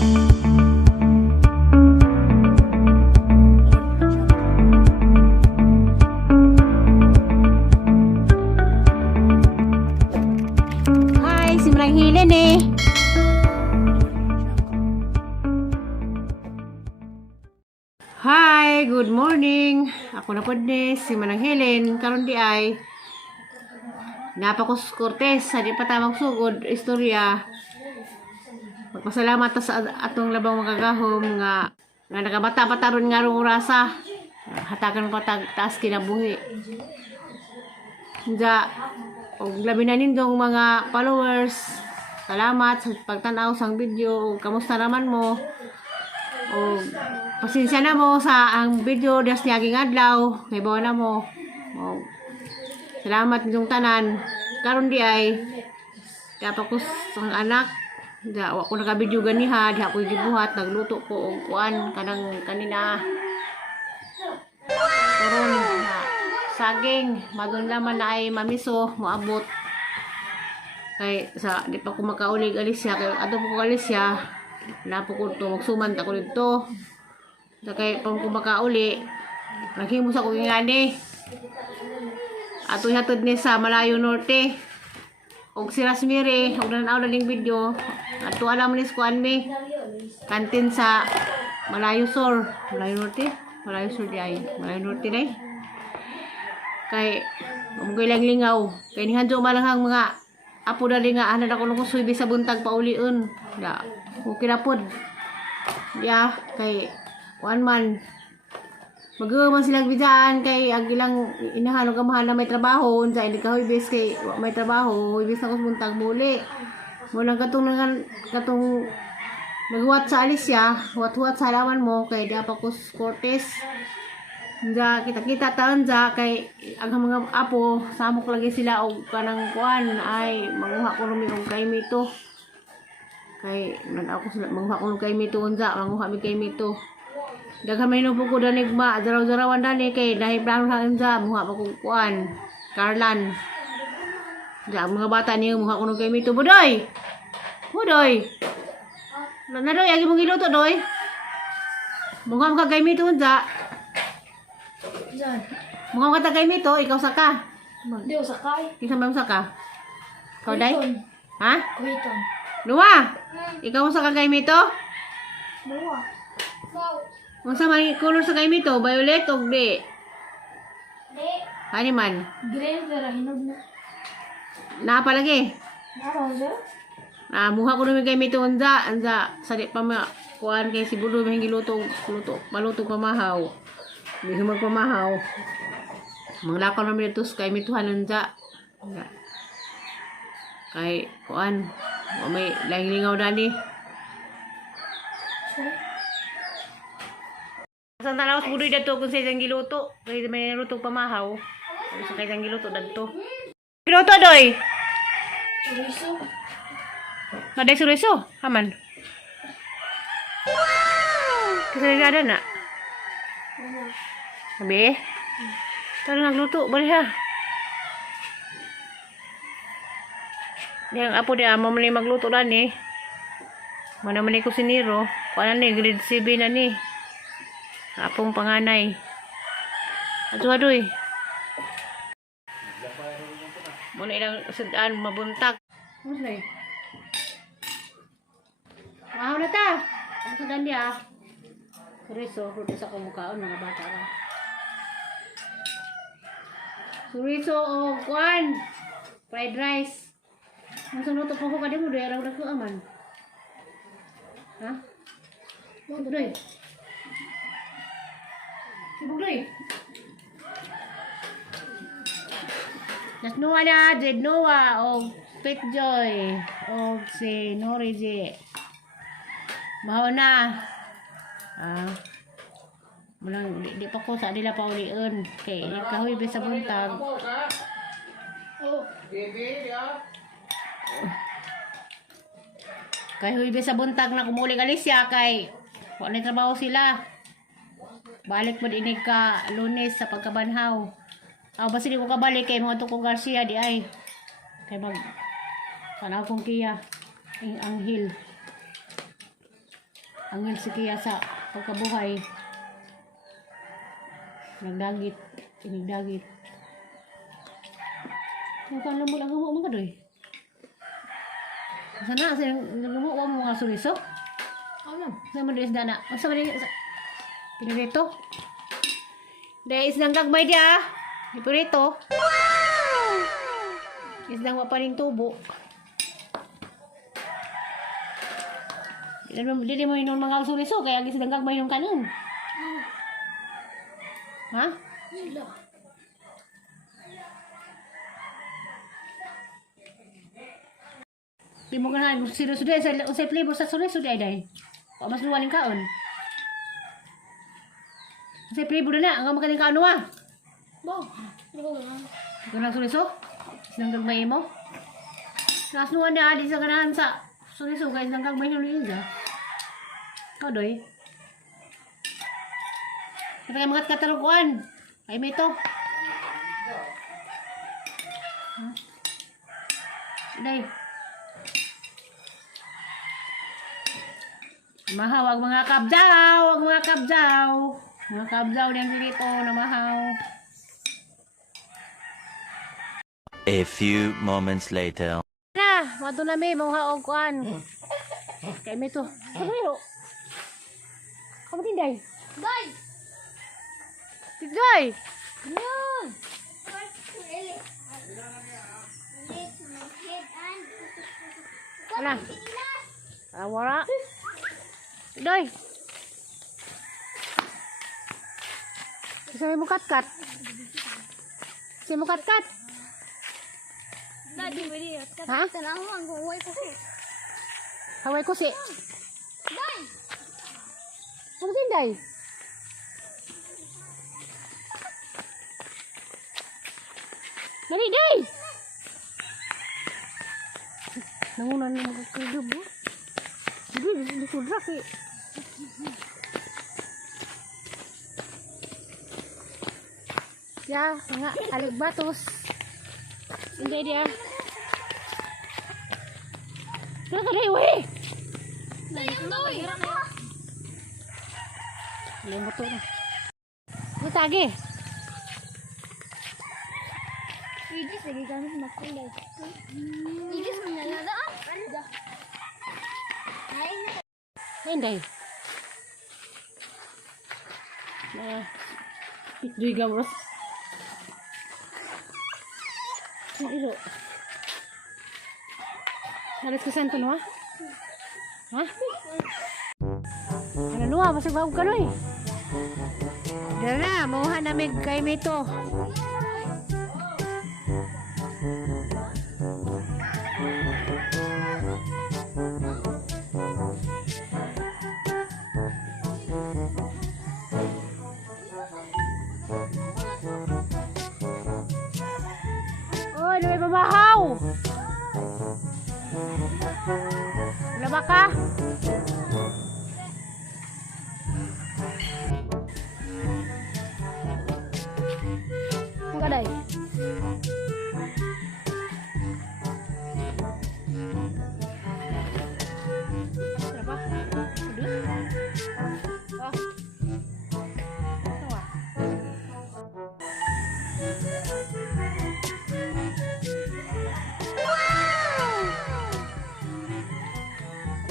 Hi, si Manang Helen eh. Hi, good morning. Ako na po ni si Manang Helen. Karon di ay napakos Cortez sa di pa tamang sugod istorya. Magpasalamat ta sa atong labang magagahom nga nakabata-bata ron nga rong orasa. Hatagan ko taas kinabuhi. Nga og labi na nindong mga followers. Salamat sa pagtanaw sang video. Kamusta naman mo? O pasensya na mo sa ang video das niyaging adlaw kay bawa na mo. O, salamat nitong tanan. Karon di ay tapos ang anak da wa ko naka-video ganiha di ako gibuhat nagluto ko og kuan kanang kanina. Karon saging madon laman na ay mamiso moabot. Kay sa di pa ko makaulig alis siya kay adto ko alis siya. Napo ko to magsuman ta ko dito. Kay pang kumakauli naghimo sa ko ngani. Ato hatod ni sa Malayo Norte. Og si Rasmiri og nanaw na ning video. Ato alam ni kuan mi. Kantin sa Malayo Sur, Malayo Norte, Malayo Sur di ay. Malayo Norte day. Kay umugoy lang lingaw. Kay ni hanjo malanghang mga apo dali nga ana ako nung suibi sa buntag pauliun. Da. Okay na pod. Ya, kay one man. Magawa silang bidaan kay ang ilang inahalog ang mahal na may trabaho. Unsa hindi ka huibis kay may trabaho. Huibis na ko buntag muli. Mulang katong naghuwat sa Alicia. Huwat-huwat sa halaman mo kay Diapacus Cortez. Nga kita-kita taon sa kay ang mga apo samok lagi sila og kanang kuan ay manguha ko rumi og Kaimeto. Kay nan ako manguha ko og Kaimeto unsa manguha mi Kaimeto. Daghan may nupo ko danigma daraw-darawan dani kay dahil plano sa unsa manguha pa ko kuan Karlan. Ja mga bata niyo manguha ko og Kaimeto budoy. Budoy. Nadoy agi mong giluto doy. Manguha ka Kaimeto unsa? Mga kata Kaimeto, ikaw saka. Di ko sakay. Kisa ba saka? Ikaw day? Ha? Kuhiton. Luwa! Ikaw sa Kaimeto? Dua. Unsa may color sa Kaimeto? Violet o gray? Di. Ano man? Green pero hinog na. Napa lagi? Naro sir? Muha ko namin Kaimeto unsa. Sadi pa kuan kay si Budo may giluto. Maluto pamahaw. Hindi ko magpamahaw. Manglakaw namin ito sa Kaimetohan unsa. Kay kuan may lingaw dani. Sa tanaw sa budoy dato kung sa isang giluto. Kay may luto pamahaw. Sa isang giluto dato. Giluto doy. Chorizo. Ada chorizo, aman. Kasi ada na. Sabi? Tara nagluto, bali ha. Yang apo dia mau mali magluto dan ni. Mana mali ko siniro. Kuana ni grade 7 na ni. Apong panganay. Aduh. Muna ilang sudan mabuntag. Ano na? Wow na ta. Ano sudan dia? Chorizo, sa kumukhaon mga bata ra. Chorizo o kuan. Fried rice. Ang luto pa ko kadi mo doy araw ko aman. Ha? Doy. Doy. Nasnuwa na, Jed Noah o Pet Joy o si Norije. Maho na. Mulang di pa ko sa nila pauliun kay kahoy sa buntag. Kay huy sa buntag na kumuling Alicia kay wala trabaho sila. Balik mo dinig ka Lunes sa pagkabanhaw. Basta di ko kabalik kay mga tukong Garcia di ay kay mag panaw kong kiya ang hill. Angel si Kia sa pagkabuhay. Nagdagit. Inigdagit. Mukhang lamol ang gumo mo ka doy. Sana sa gumo mo mga suliso. Ano? Sa mo isda na. Sa mo pinirito. Dahil isdang gagmay dia. Ipirito. Wow! Isdang mapaling tubo. Dili mo inon mga suliso kaya isdang gagmay yung kanin. Ha? Sila. Di mo ganahan, sila-sila, sa flavor sa suli-suli ay day. O mas luwaling kaon. Sa flavor na, ang magaling kaon wa. Bo. Ano ba? Ganang suliso? Sinang gagmay mo? Nasnuan na adi sa ganahan sa suliso, kaya sinang gagmay nyo niya. Ikaw doy. Ito kayo mga katalukuan. Kaimeto. Day. Mahaw, ang mga kabjaw, ang mga kabjaw. Mga kabjaw din dito na mahaw. A few moments later. Na, mato na may mga kuan. Kay may to. Ano kamu tinday? Day! Tinday! Yan! Ala. Wala. Tinday. Kasi mo kat-kat. Kasi mo kat-kat. Daddy, pwede. Ha? Tanang mo, ang guway ko si. Haway ko si. Day! Ano tinday? Dali, day! Nangunan mo magkakilog mo. Hindi, sudrak eh. Ya, mga aligbatos. Hindi dia. Kaya ka na eh. Limot to na. Matagi. Igis, lagi kami makulay. Igis, manalala ah. Ay, Hindi. Duy gamros. Ilo. Halos ka santo no? Ha? Ano no? Masag bago ka no eh. Dala na, mauhan namin Kaimeto. Oh, may babahaw. Wala ba ka? Magaday. Berapa? Udah? Oh. Tawa.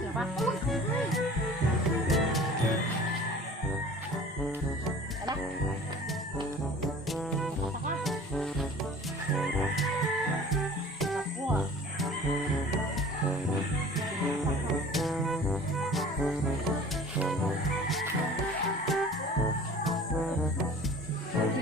Berapa? Ada?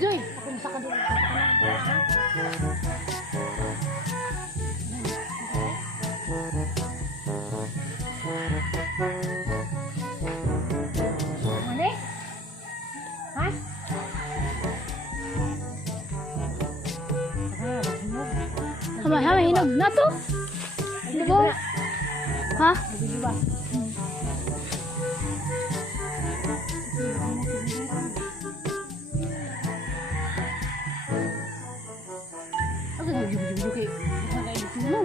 Joy, aku misalkan dulu. Mana? Hah? hama hinog na to. Diba? Ha? Aku jujur kayak gitu.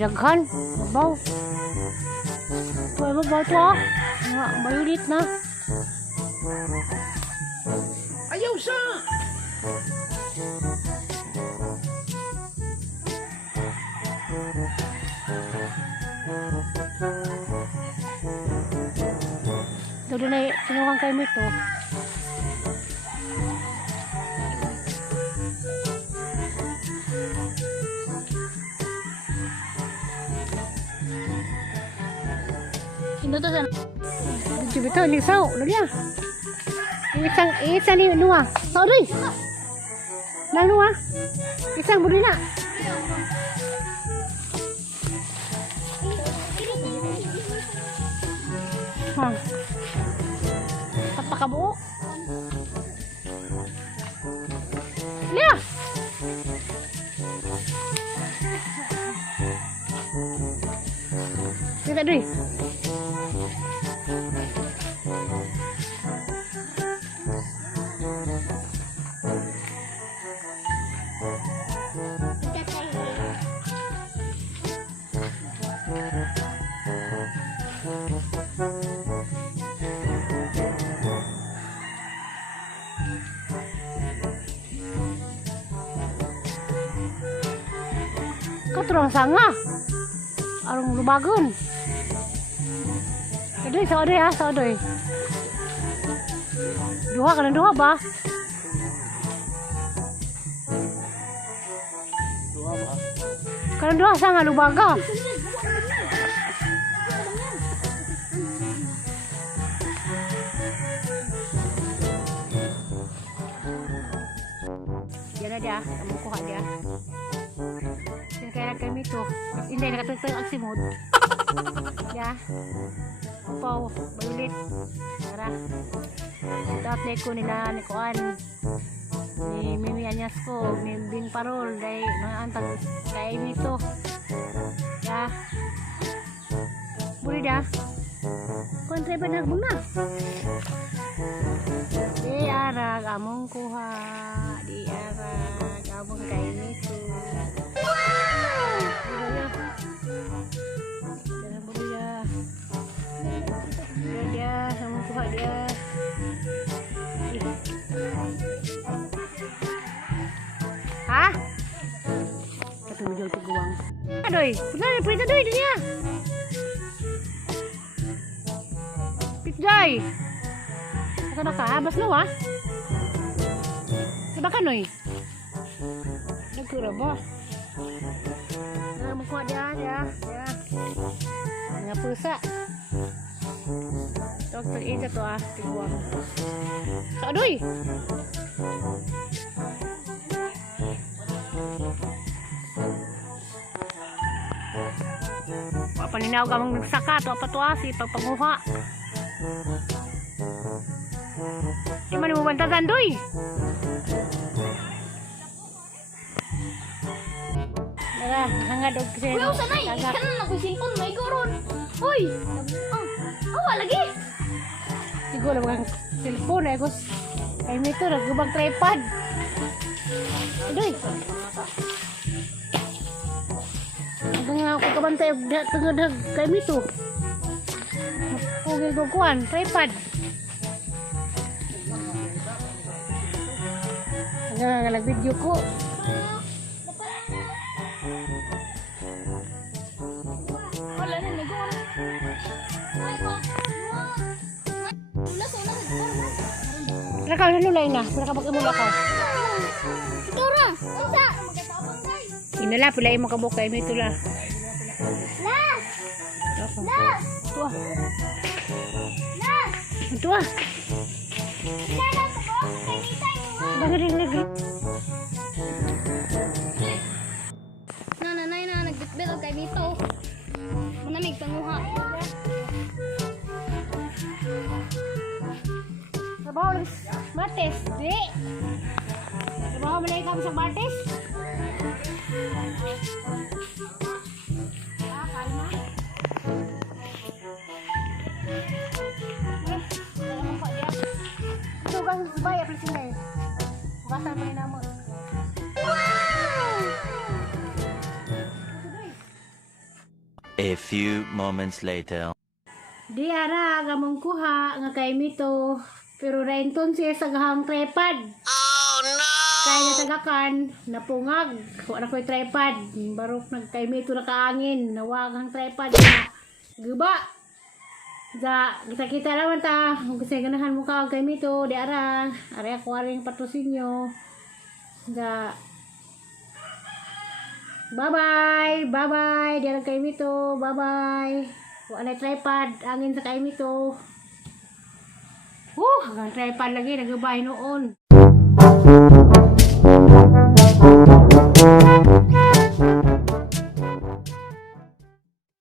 Daghan. Babaw. Babaw to ah. Nga, mayulit na. Ayaw sa! Doon na kinuha kay Mito. Ino to sa Dito bito, ni sao, lulya. Isang ni nuwa. Sorry. Nang nuwa. Isang budi na. Ha. Kapakabuo. Liya. Kita dui. Katurang sanga. Arong lubagon. Adoy, sa adoy ha, sa adoy. Duha ka ng duha ba? Duha ba? Kanang duha sanga lubaga. Yan na dia, kamu kuha dia. Kaya kami to. Hindi, nakatagtag ang simod. Ya. Upaw, bayulit. Tara. Ito update ko nila ni Kuan. Ni Mimi Anyas ko. Ni Bing Parol. Dahil mga antag kay Mito. Ya. Buri dah. Kuan tayo ba nagbuna? Di arag among kuha. Di arag among kay Mito. Dia sama kuha dia. Ha? Kata menjual peguang. Aduh, benar pita doi dia. Pitjai. Kada ka bas lo ah. Kada ka noy. Nagkura ba? Nah, kuha dia ya. Ngapusa. Dokter ini to ah, tiguang. Aduh. Apa ninaw ka mong nagsaka to apa to ah, si pagpanguha. Di man mo bantagan doy. Dara, hangad og kasi. Uy, sanay. Kanan ako cellphone may goron. Uy. Awa lagi. Siguro lang cellphone eh gus. Kay Mito nagbang tripod. Aduh. Ang ako kabantay og tungod kay Mito. Pugil ko kuan tripod. Nga nag-video ko. Wala na naggoron. Sira ka nalulay na. Sira ka mag-imula ka. Tura. Unsa? Inala pala mo kabuk kay Mito la. Las. Ako. Las. Tuwa. Las. Tuwa. Kaya sa ko kay Nisay mo. Bagaring lagi. Nanay na nagbitbit kay Mito. Manamig panguha. Trabaho lang mates, di. Trabaho mo lang kami sa mates. Ah, kalma. Alam mo dia. Ito ka subay apil sinday. Bukasan mo ni namo. Wow! A few moments later. Di ara gamong kuha nga Kaimeto. Pero rainton siya sa gahang tripod. Oh no! Kaya natagakan, napungag. Wala ko'y tripod. Barok nag-Kaimeto na kaangin. Nawagang tripod. Guba! Kita-kita naman ta. Kung kasi ganahan mo ka Kaimeto, di ara. Ari ako aring patusin nyo. Bye-bye! Bye-bye! Di ara Kaimeto. Bye-bye! Wala tripod, angin sa Kaimeto. Hanggang tripod lagi, nagabay noon.